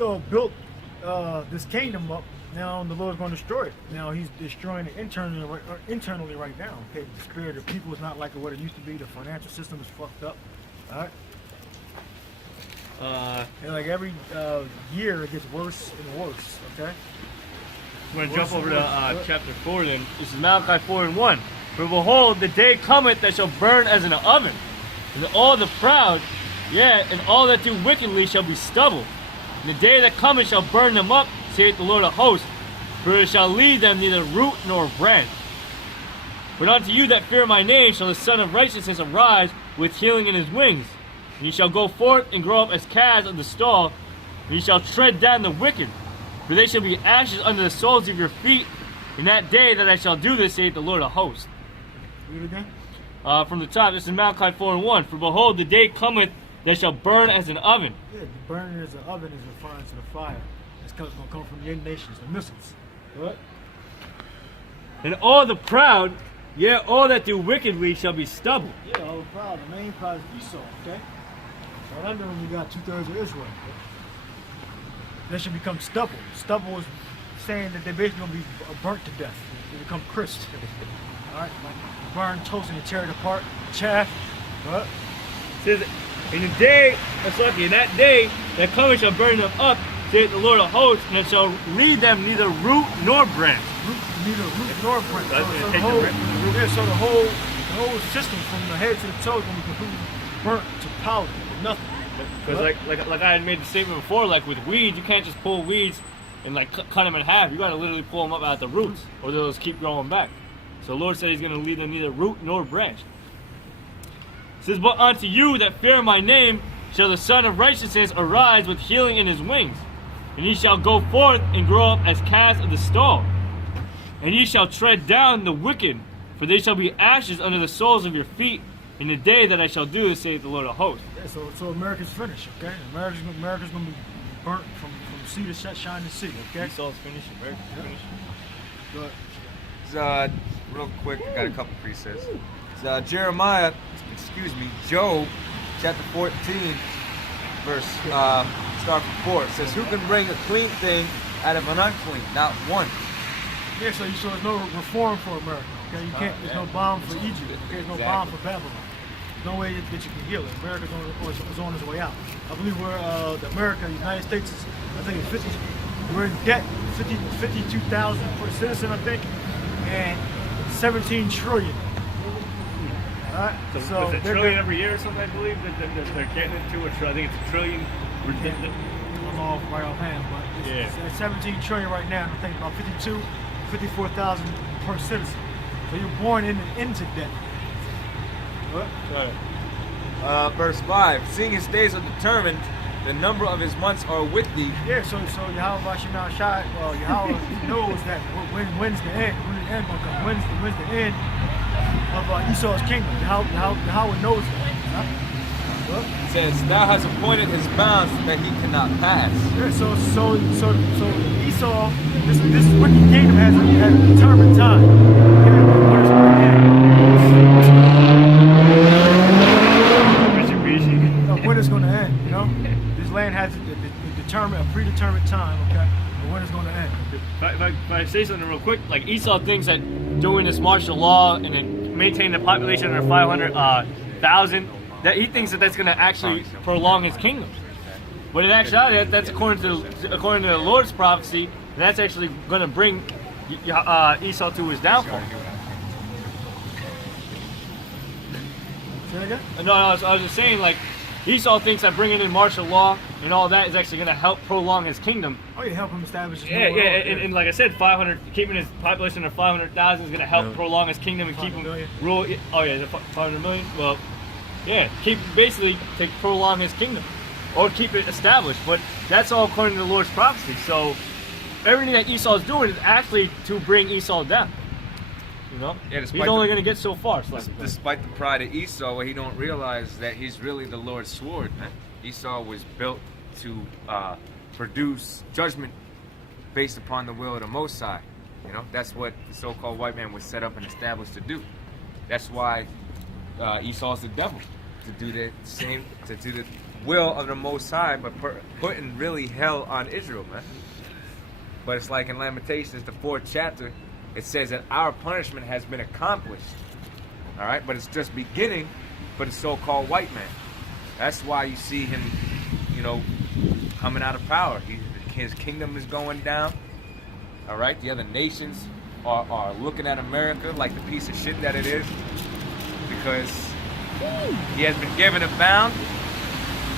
So built this kingdom up. Now the Lord's going to destroy it. Now He's destroying it internally right now. Okay, the spirit of people is not like what it used to be. The financial system is fucked up. All right. And like every year it gets worse and worse. Okay. We're going to jump over to chapter 4 then. This is Malachi 4:1. For behold, the day cometh that shall burn as in an oven, and all the proud, yea, and all that do wickedly shall be stubble. And the day that cometh shall burn them up, saith the Lord of hosts, for it shall leave them neither root nor branch. But unto you that fear my name shall the Son of Righteousness arise with healing in his wings. And ye shall go forth and grow up as calves of the stall, and ye shall tread down the wicked. For they shall be ashes under the soles of your feet in that day that I shall do this, saith the Lord of hosts. Read it again. From the top, this is Malachi 4:1. For behold, the day cometh that shall burn as an oven. Yeah, the burning as an oven is referring to the fire. It's going to come from your nations, the missiles. What? And all the proud, yea, all that do wickedly shall be stubble. Yeah, all the proud. The main proud is Esau, okay? So under him, we got 2/3 of Israel. They should become stubble. Stubble is saying that they're basically going to be burnt to death. They become crisp. All right? Like burn, toast, and you tear it apart. Chaff. What? It says, in the day, in that day, that cometh shall burn them up, saith the Lord of hosts, and it shall leave them neither root nor branch. Neither root nor branch. So So the whole system from the head to the toe is going to be completely burnt to powder. Nothing. Because like I had made the statement before, like with weeds, you can't just pull weeds and like cut them in half. You got to literally pull them up at the roots, or they'll just keep growing back. So the Lord said He's going to leave them neither root nor branch. It says, but unto you that fear my name shall the Son of Righteousness arise with healing in his wings. And ye shall go forth and grow up as calves of the stall. And ye shall tread down the wicked, for they shall be ashes under the soles of your feet in the day that I shall do this, saith the Lord of hosts. Yeah, so America's finished, okay? America's going to be burnt from sea to shine to sea, okay? Esau's finished, America's finished. Good. Real quick, I got a couple presets. Job, chapter 14, verse, start from 4. It says, who can bring a clean thing out of an unclean? Not one. Yeah, so there's no reform for America, okay? You can't, there's no bomb for Egypt, okay? There's no bomb for Babylon. There's no way that you can heal it. America's on its way out. I believe the United States is, I think it's 50, we're in debt, 52,000 per citizen, I think, and 17 trillion. All right? So it's a trillion every year or something, I believe, that they're getting into. I think it's a trillion. I'm right offhand, but it's 17 trillion right now, and I think about 54,000 per citizen. So you're born into debt. What? Right. Verse 5. Seeing his days are determined, the number of his months are with thee. Yeah, so Yahweh Shemel Shai, Yahweh knows that when's the end, when the end gonna come, when's the end of Esau's kingdom. Yahweh knows that. Huh? It says, thou hast appointed his bounds that he cannot pass. Yeah, so Esau, this wicked kingdom has a determined time. When it's gonna end. When it's gonna end, you know? This land has a predetermined time, okay? But when it's gonna end. If I say something real quick, like Esau thinks that doing this martial law and then maintaining the population under 500,000, that he thinks that that's going to actually prolong his kingdom. But in actuality, that's according to the Lord's prophecy, that's actually going to bring Esau to his downfall. Say that again? No, I was just saying, like, Esau thinks that bringing in martial law and all that is actually going to help prolong his kingdom. Oh, you help him establish his and like I said, keeping his population under 500,000 is going to help prolong his kingdom and keep him rule. Oh yeah, 500 million. Well, yeah, basically to prolong his kingdom or keep it established. But that's all according to the Lord's prophecy. So everything that Esau is doing is actually to bring Esau down. You know, he's only going to get so far. Despite the pride of Esau, well, he don't realize that he's really the Lord's sword, man. Esau was built to produce judgment based upon the will of the Most High. You know, that's what the so-called white man was set up and established to do. That's why Esau's the devil, to do the same, to do the will of the Most High, but putting really hell on Israel, man. But it's like in Lamentations, the 4th chapter, it says that our punishment has been accomplished. All right, but it's just beginning for the so-called white man. That's why you see him, you know, coming out of power. His kingdom is going down. All right, the other nations are looking at America like the piece of shit that it is, because he has been given a bound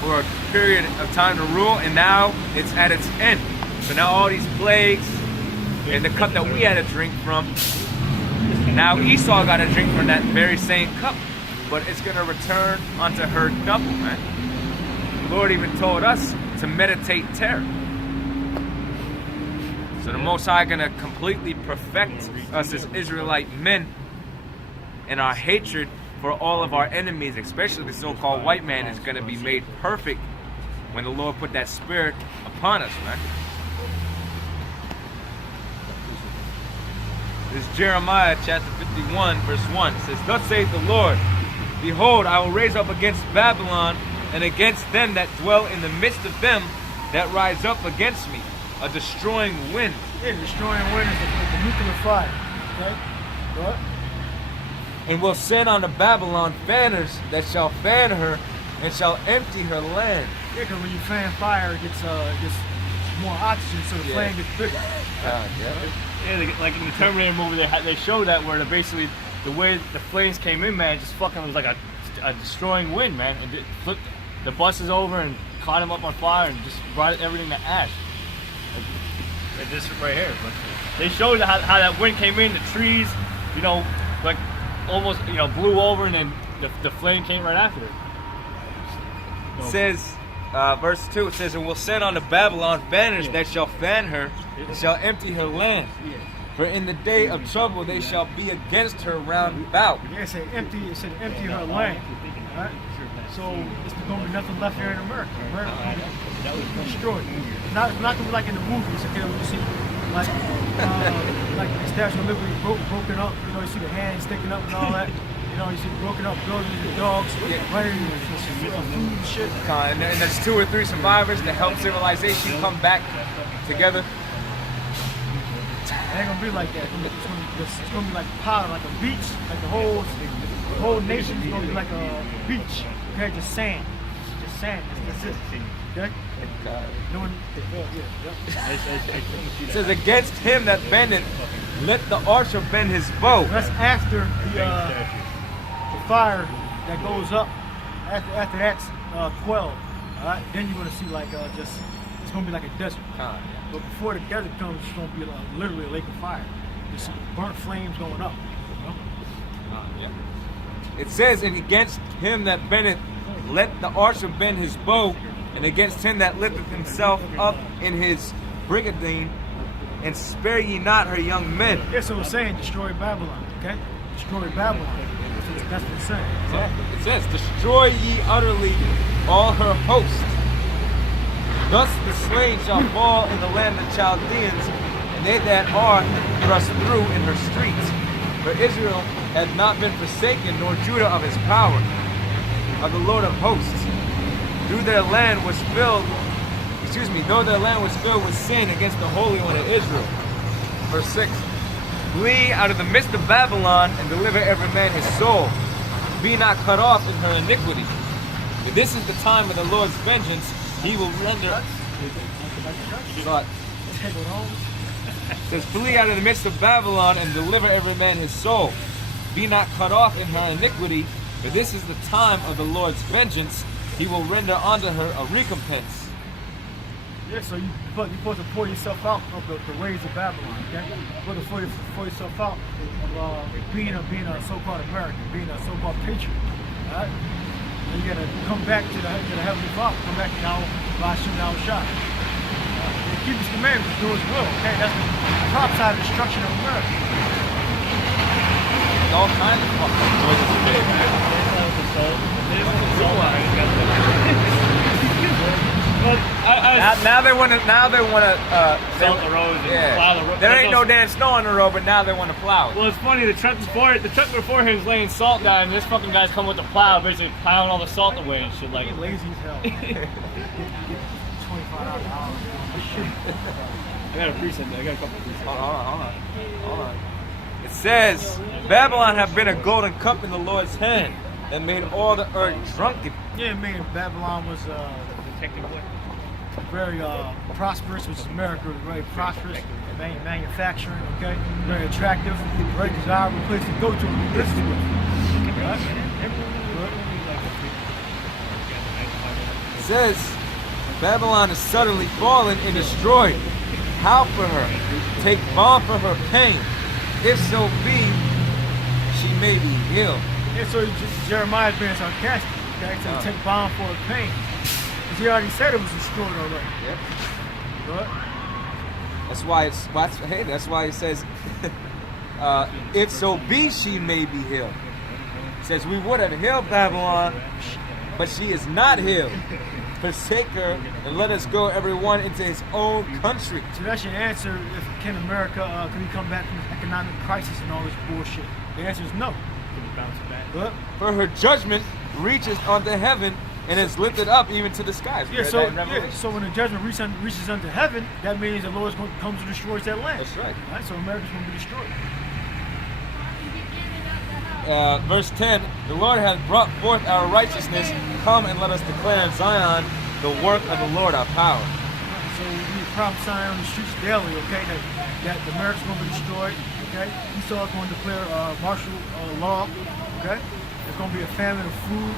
for a period of time to rule, and now it's at its end. So now all these plagues and the cup that we had to drink from, now Esau got to drink from that very same cup, but it's going to return unto her double, man. The Lord even told us to meditate terror. So the Most High going to completely perfect us as Israelite men, and our hatred for all of our enemies, especially the so-called white man, is going to be made perfect when the Lord put that spirit upon us, man. This is Jeremiah chapter 51, verse 1. It says, "Thus saith the Lord, Behold, I will raise up against Babylon and against them that dwell in the midst of them that rise up against me, a destroying wind." Yeah, destroying wind is the nuclear fire. Okay? What? "And will send unto Babylon fanners that shall fan her and shall empty her land." Yeah, because when you fan fire, it gets more oxygen, so the flame gets bigger. Yeah, like in the Terminator movie, they show that where basically the way the flames came in, man, just fucking was like a destroying wind, man. And it flipped the buses over and caught them up on fire and just brought everything to ash. Like this right here. But they showed how that wind came in, the trees, you know, like almost, you know, blew over, and then the flame came right after it. It says, verse 2, it says, "And will send unto Babylon fanners that shall fan her and shall empty her land. For in the day of trouble they shall be against her round about." Yeah, it said empty her land. Right? So it's going to be nothing left here in America. America's going to be destroyed. It's not going to be like in the movies, okay, when you see like the Statue of Liberty broken up, you know, you see the hands sticking up and all that. You know, you see broken up buildings with dogs running food and shit. And there's 2 or 3 survivors to help civilization come back together. It ain't gonna be like that. It's gonna be like powder, like a beach, like the whole nation is gonna be like a beach. Okay, just sand. That's it. Okay? No one, It says, "Against him that bendeth, let the archer bend his bow." That's after the fire that goes up. After that's 12. All right, then you're gonna see like it's gonna be like a desert. But before the desert comes, it's gonna be literally a lake of fire. Just burnt flames going up. You know? It says, "And against him that bendeth, let the archer bend his bow, and against him that lifteth himself up in his brigandine, and spare ye not her young men." Yeah, so it's saying destroy Babylon, okay? Destroy Babylon. That's what it's saying. It says, "Destroy ye utterly all her host. Thus the slain shall fall in the land of Chaldeans, and they that are thrust through in her streets. For Israel had not been forsaken, nor Judah of his power, of the Lord of hosts. Though their land was filled with sin against the Holy One of Israel." Verse 6, "Flee out of the midst of Babylon, and deliver every man his soul. Be not cut off in her iniquity. For this is the time of the Lord's vengeance. He will render..." It says, "Flee out of the midst of Babylon, and deliver every man his soul. Be not cut off in her iniquity. For this is the time of the Lord's vengeance. He will render unto her a recompense." Yeah, so you're supposed to pour yourself out of the ways of Babylon, okay? You're supposed to pour yourself out of being a so-called American, being a so-called patriot, all right? And you gotta come back to the Heavenly Father, come back to our shot. And keep His commandments, do His will, okay? That's the top side of destruction of America. All kinds of fucking choices today, man. But Now they want to. Now they want to. Salt the roads and plow the road. There ain't no damn snow on the road, but now they want to plow it. Well, it's funny. The truck before him is laying salt down, and this fucking guy's coming with the plow, basically plowing all the salt away and shit like. Lazy as hell. Get $25 an hour. I got a preset. I got a couple presets. Hold on. It says, Babylon have been a golden cup in the Lord's hand that made all the earth drunken. Yeah, man, Babylon was very prosperous, which is America was very prosperous, manufacturing, okay, very attractive, very desirable place to go to and do business with. Right? It says, Babylon is suddenly fallen and destroyed. Howl for her, take balm for her pain. If so be, she may be healed. Yeah, so Jeremiah's being sarcastic, okay, so take balm for her pain. Because he already said it was destroyed already. Yep. But That's why it says, if so be, she may be healed. It says, we would have healed Babylon, but she is not healed. Forsake her and let us go everyone into his own country. So that's your answer. Can America can we come back from this economic crisis and all this bullshit? The answer is no. Can we bounce back? But, For her judgment reaches unto heaven and is lifted up even to the skies. so when the judgment reaches unto heaven, that means the Lord's going to come to destroy that land. That's right. Right? So America's going to be destroyed. Verse 10, the Lord hath brought forth our righteousness. Come and let us declare in Zion the work of the Lord our power. So we prophesy on the streets daily, okay, that America's going to be destroyed, okay? Esau is going to declare martial law, okay? There's going to be a famine of food,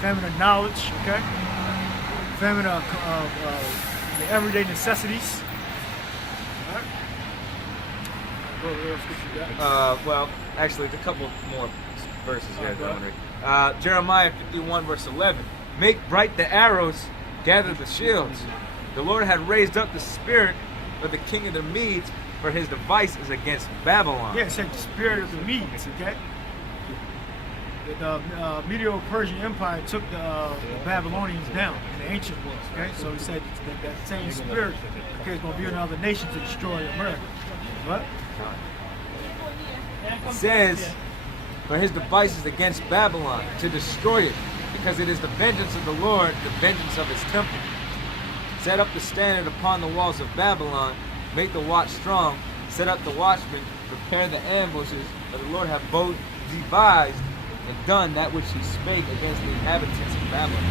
famine of knowledge, okay? Famine of the everyday necessities. All right? What else you got? Well, actually, a couple more verses here. Jeremiah 51, verse 11. Make bright the arrows, gather the shields. The Lord had raised up the spirit of the king of the Medes, for his device is against Babylon. Yeah, it said the spirit of the Medes, okay? The Medo-Persian Empire took the Babylonians down in the ancient world, okay? So he said that same spirit, okay, is going to be another nation to destroy America. What? It says, for his device is against Babylon, to destroy it, because it is the vengeance of the Lord, the vengeance of his temple. Set up the standard upon the walls of Babylon, make the watch strong, set up the watchmen, prepare the ambushes, for the Lord hath both devised and done that which he spake against the inhabitants of Babylon.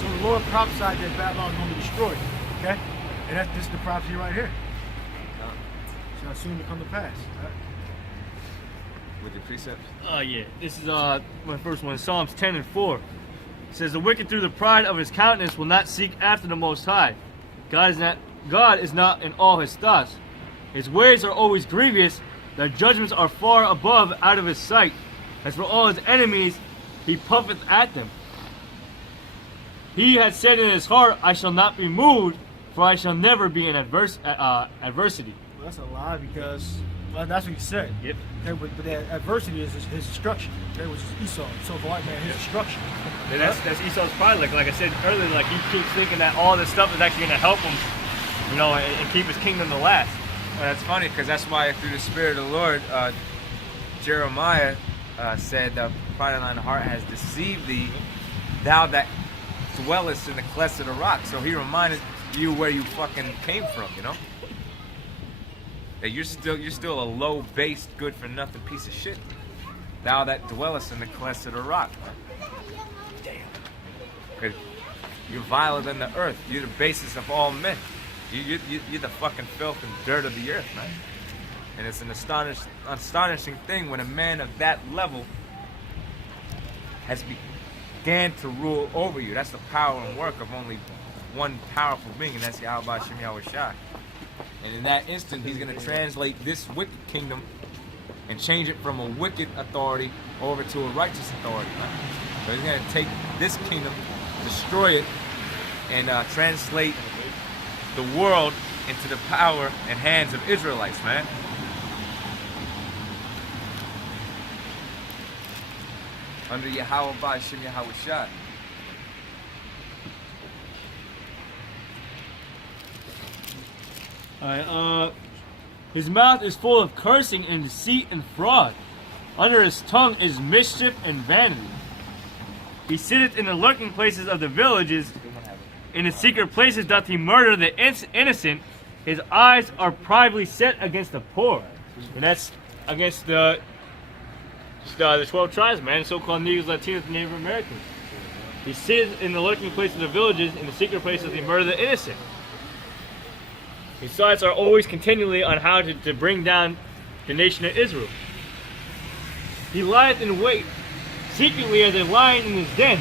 So the Lord prophesied that Babylon is going to be destroyed, okay? And this is the prophecy right here. So soon to come to pass. Right? With your precepts? Yeah. This is my first one. Psalms 10 and 4. It says, the wicked through the pride of his countenance will not seek after the Most High. God is not in all his thoughts. His ways are always grievous. Their judgments are far above out of his sight. As for all his enemies, he puffeth at them. He had said in his heart, I shall not be moved, for I shall never be in adversity. Well, that's a lie because that's what he said. Yep. Okay, but that adversity is his destruction. Okay, which is Esau. So for white man, his destruction. And that's Esau's pride. Like I said earlier, like he keeps thinking that all this stuff is actually going to help him, you know, and keep his kingdom to last. Well, that's funny because that's why through the Spirit of the Lord, Jeremiah said, the pride of thine heart has deceived thee, thou that dwellest in the clefts of the rock. So he reminded you where you fucking came from, you know? That you're still a low-based, good-for-nothing piece of shit. Thou that dwellest in the clefts of the rock. Damn. You're viler than the earth. You're the basis of all men. You're the fucking filth and dirt of the earth, man. And it's an astonishing thing when a man of that level has began to rule over you. That's the power and work of only one powerful being, and that's Yahweh Shem Yahweh Shai. And in that instant, he's going to translate this wicked kingdom and change it from a wicked authority over to a righteous authority. Right? So he's going to take this kingdom, destroy it, and translate the world into the power and hands of Israelites, man. Under Yahweh Shem Yahweh Shai. Alright, his mouth is full of cursing and deceit and fraud. Under his tongue is mischief and vanity. He sitteth in the lurking places of the villages. In the secret places doth he murder the innocent. His eyes are privately set against the poor. And that's against the 12 tribes, man, so-called Negroes, Latinos, and Native Americans. He sitteth in the lurking places of the villages. In the secret places he murder the innocent. His thoughts are always continually on how to bring down the nation of Israel. He lieth in wait secretly as a lion in his den.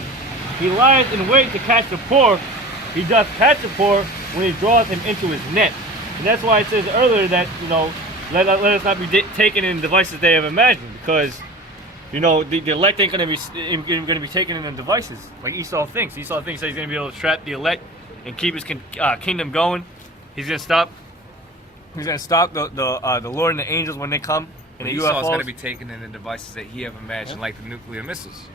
He lieth in wait to catch the poor. He doth catch the poor when he draweth him into his net. And that's why it says earlier that, let us not be taken in devices they have imagined, because, the elect ain't going to be taken in the devices like Esau thinks. Esau thinks that he's going to be able to trap the elect and keep his kingdom going. He's going to stop. He's going to stop the Lord and the angels when they come. And the Esau's UFOs. going to be taken in the devices that he have imagined, like the nuclear missiles.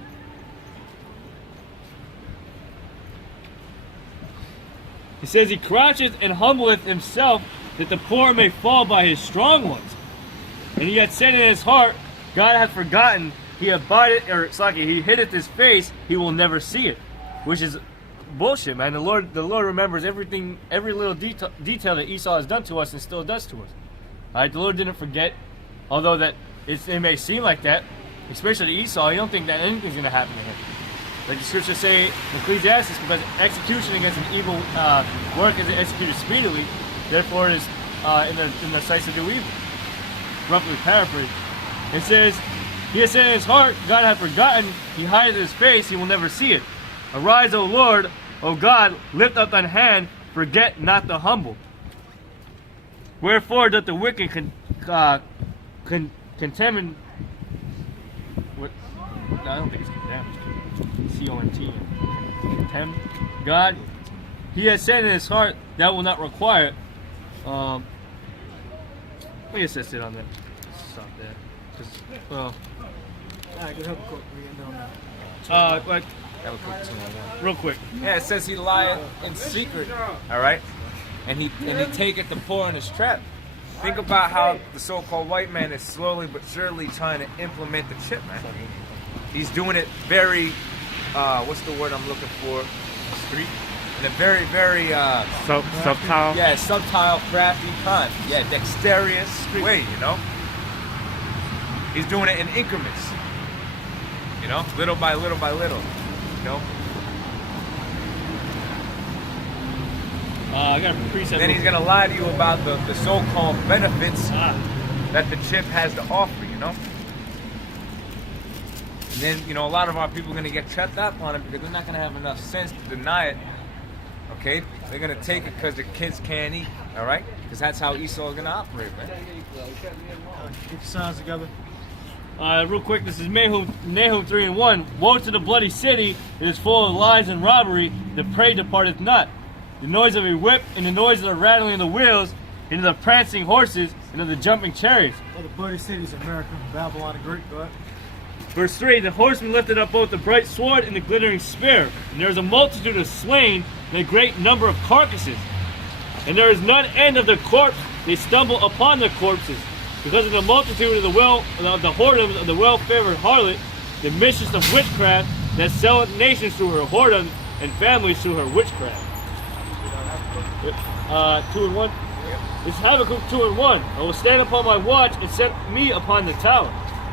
He says he croucheth and humbleth himself, that the poor may fall by his strong ones. And he hath said in his heart, God hath forgotten. He abideth, he hideth his face. He will never see it, which is bullshit, man. The Lord remembers everything, every little detail that Esau has done to us and still does to us. All right, the Lord didn't forget, although that it may seem like that, especially to Esau. You don't think that anything's going to happen to him. Like the scriptures say in Ecclesiastes, because execution against an evil work is executed speedily, therefore it is in the sights to do evil. Roughly paraphrased. It says, he has said in his heart, God hath forgotten. He hideth his face. He will never see it. Arise, O Lord, O God, lift up thine hand, forget not the humble. Wherefore doth the wicked contemn? What? No, I don't think it's condemned. C-O-N-T. Contemn God. He has said in his heart, thou will not require it. I guess that's it on that. Stop there. Just, well. Alright, go help me cook. Like, That would cook 2-on-1. real quick. Yeah, it says he lieth in secret. All right, and he taketh the poor in his trap. Think about how the so-called white man is slowly but surely trying to implement the chip, man. He's doing it very, what's the word I'm looking for? Street. In a very, very Subtile. yeah, subtile, crafty kind. Yeah, dexterous way, He's doing it in increments. Little by little by little. I got a precept. Then he's gonna lie to you about the so-called benefits that the chip has to offer, And then, a lot of our people are gonna get tripped up on it because they're not gonna have enough sense to deny it. Okay? They're gonna take it because the kids can't eat, all right? Because that's how Esau is gonna operate, man. Get your signs together. Real quick, this is Nahum 3:1. Woe to the bloody city, it is full of lies and robbery, the prey departeth not. The noise of a whip and the noise of the rattling of the wheels, and of the prancing horses, and of the jumping chariots. All the bloody cities of America, Babylon, and Greek, go ahead. Verse 3, the horseman lifted up both the bright sword and the glittering spear, and there is a multitude of slain, and a great number of carcasses. And there is none end of the corpse, they stumble upon the corpses, because of the multitude of the whoredoms of the well-favored harlot, the mistress of witchcraft, that selleth nations through her whoredom, and families through her witchcraft. 2 and 1. It's Habakkuk 2 and 1. I will stand upon my watch and set me upon the tower.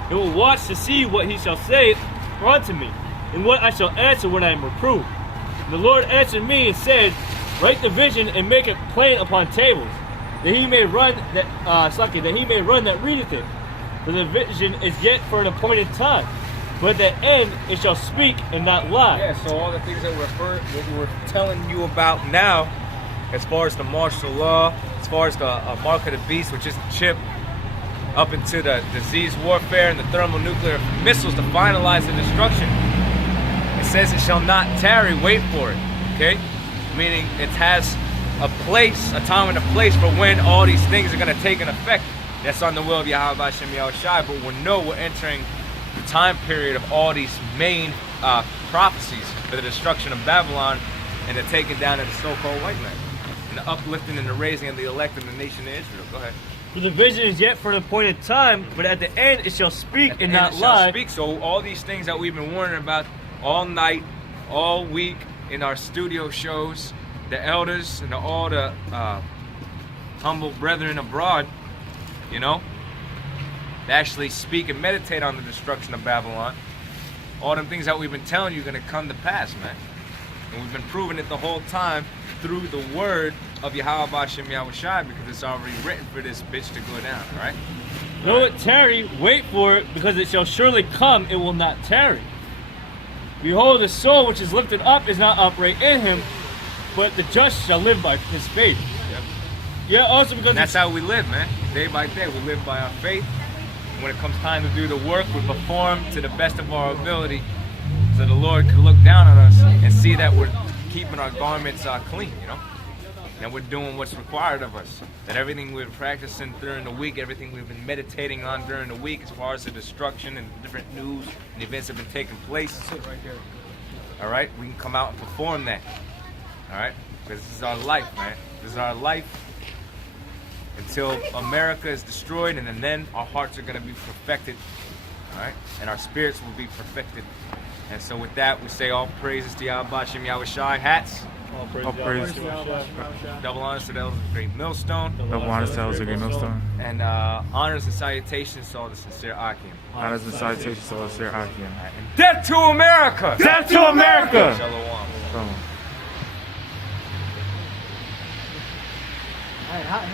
I will watch to see what he shall say unto me, and what I shall answer when I am reproved. And the Lord answered me and said, write the vision and make it plain upon tables, that he may run that readeth it. For the vision is yet for an appointed time, but at the end it shall speak and not lie. Yeah, so all the things that we're telling you about now, as far as the martial law, as far as the mark of the beast, which is the chip, up into the disease warfare and the thermonuclear missiles to finalize the destruction. It says it shall not tarry, wait for it, okay? Meaning it has a place, a time and a place for when all these things are going to take an effect. That's on the will of Yahweh Hashem Yahushai, but we're entering the time period of all these main prophecies for the destruction of Babylon and the taking down of the so-called white man. and the uplifting and the raising of the elect in the nation of Israel. Go ahead. For the vision is yet for an appointed time, but at the end it shall speak and not it shall lie. speak. So all these things that we've been warning about all night, all week in our studio shows, the elders and all the humble brethren abroad, you know, to actually speak and meditate on the destruction of Babylon. All them things that we've been telling you are going to come to pass, man. And we've been proving it the whole time through the word of Yahweh Bashem Yahushai, because it's already written for this bitch to go down, all right? Though it tarry, wait for it, because it shall surely come, it will not tarry. Behold, the soul which is lifted up is not upright in him, but the just shall live by his faith. Yep. Yeah, also because And that's how we live, man. Day by day, we live by our faith. And when it comes time to do the work, we perform to the best of our ability, so the Lord can look down on us and see that we're keeping our garments clean, you know? And we're doing what's required of us. That everything we've been practicing during the week, everything we've been meditating on during the week, as far as the destruction and different news and events that have been taking place. That's it right there. All right, we can come out and perform that. All right, because this is our life, man. This is our life until America is destroyed, and then our hearts are going to be perfected. All right, and our spirits will be perfected. And so with that, we say all praises to Yahweh Bashem Yahushai. Hats. all praise All God. praise. Double honors to the elders of Greatmillstone. Double honors to the Greatmillstone. And honors and salutations to all the sincere Akim. Honors and salutations to all the Sir Akim. And death to America! Death to America! Shalom. Boom. All right, hot hand.